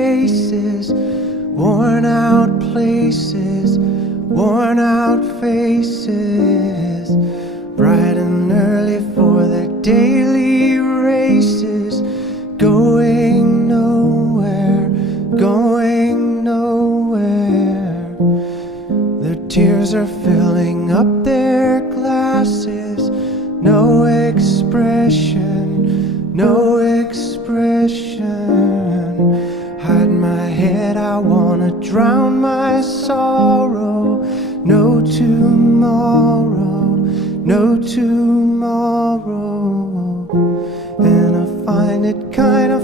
faces, worn out places, worn out faces, bright and early for their daily races, going nowhere, going nowhere. Their tears are filling up their glasses, no expression, no expression. Hide my head, I wanna drown my sorrow. No tomorrow, no tomorrow. And I find it kind of